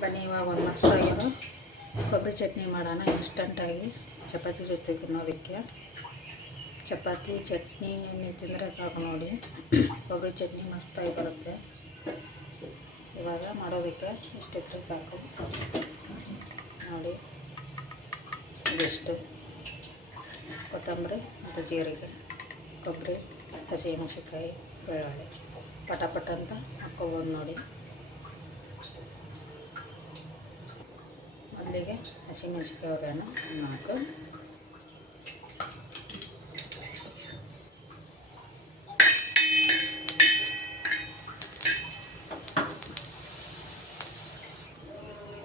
ಬನ್ನಿ ಇವಾಗ ಒಂದು ಮಸ್ತಾಗಿರೋ ಕೊಬ್ಬರಿ ಚಟ್ನಿ ಮಾಡೋಣ ಇನ್ಸ್ಟಂಟಾಗಿ ಚಪಾತಿ ಜೊತೆ ತಿನ್ನೋದಕ್ಕೆ. ಚಪಾತಿ ಚಟ್ನಿ ಎಣ್ಣೆ ತಿಂದರೆ ಸಾಕು ನೋಡಿ, ಕೊಬ್ಬರಿ ಚಟ್ನಿ ಮಸ್ತಾಗಿ ಬರುತ್ತೆ. ಇವಾಗ ಮಾಡೋದಕ್ಕೆ ಇಷ್ಟಿದ್ರೆ ಸಾಕು ನೋಡಿ. ಇದಿಷ್ಟು ಕೊತ್ತಂಬರಿ ಮತ್ತು ಜೀರಿಗೆ, ಕೊಬ್ಬರಿ, ಹಸಿಮೆಣಸಿನ್ಕಾಯಿ, ಬೆಳ್ಳುಳ್ಳಿ ಪಟ ಅಂತ ಹಾಕ್ಕೊಬೋದು ನೋಡಿ. ಮೊದಲಿಗೆ ಹಸಿಮೆಣಸಿನ್ಕಾಯಿ ಒಗ್ಗರಣೆ 4,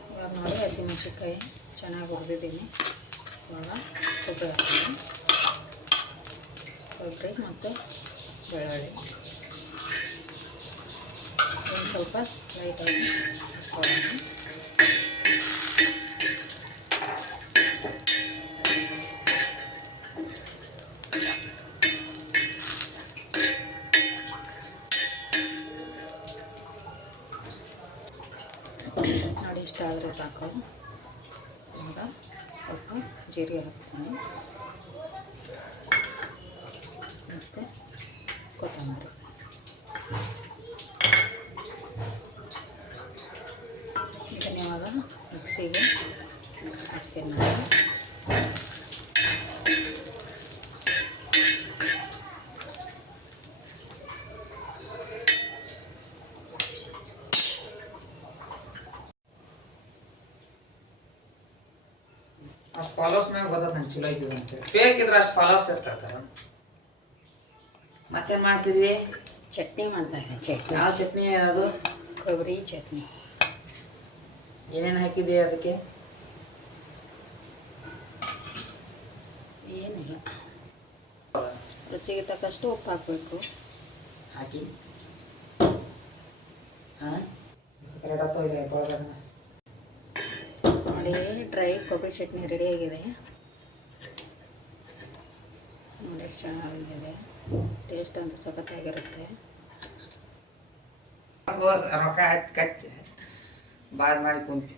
ಇವಾಗ ನೋಡಿ ಹಸಿಮೆಣಸಿನ್ಕಾಯಿ ಚೆನ್ನಾಗಿ ಹುರಿದಿದ್ದೀನಿ. ಇವಾಗ ಕೊಬ್ಬರಿ ಹಾಕ್ತೀನಿ, ಕೊಬ್ಬರಿ ಮತ್ತು ಬೆಳ್ಳುಳ್ಳಿ ಒಂದು ಸ್ವಲ್ಪ ಲೈಟಾಗಿ ಹಾಕೋಣ. ನೋಡಿ ಇಷ್ಟ ಆದರೆ ಸಾಕು. ಇವಾಗ ಸ್ವಲ್ಪ ಜೀರಿಗೆ ಹಾಕ್ತೀನಿ ಮತ್ತು ಕೊತ್ತಂಬರಿ. ಇದನ್ನ ಇವಾಗ ಮಿಕ್ಸಿಗೆ ಹಾಕ್ತೀನಿ. ಅಷ್ಟು ಫಾಲೋವರ್ಸ್ ಮ್ಯಾಗ ಬರ್ತದೆ ನಂಗೆ ಚಲೋ ಐತಿದೆ ಅಂತೇಳಿ. ಫೇಕ್ ಇದ್ರೆ ಅಷ್ಟು ಫಾಲೋವರ್ಸ್ ಇರ್ತಾರೆ. ಮತ್ತೇನು ಮಾಡ್ತಿದ್ವಿ? ಚಟ್ನಿ ಮಾಡ್ತಾರೆ. ಚಟ್ನಿ ಯಾವ ಚಟ್ನಿ ಅದು? ಕೊಬ್ಬರಿ ಚಟ್ನಿ. ಏನೇನು ಹಾಕಿದೆ ಅದಕ್ಕೆ? ಏನಿಲ್ಲ, ರುಚಿಗೆ ತಕ್ಕಷ್ಟು ಉಪ್ಪು ಹಾಕಬೇಕು. ಹಾಕಿ ಹಾಂ ಕರೆಕ್ಟ್ ಆಗ್ತದೆ. ನೋಡಿ ಡ್ರೈ ಕೊಬ್ಬರಿ ಚಟ್ನಿ ರೆಡಿಯಾಗಿದೆ ನೋಡಿ, ಚೆನ್ನಾಗಿದೆ. ಟೇಸ್ಟ್ ಅಂತೂ ಸಖತ್ತಾಗಿರುತ್ತೆ. ರೊಕ್ಕ ಹಾಕಿ ಕಚ್ಚಿ ಬಾದ್ ಮಾಡಿ ಕುಂತು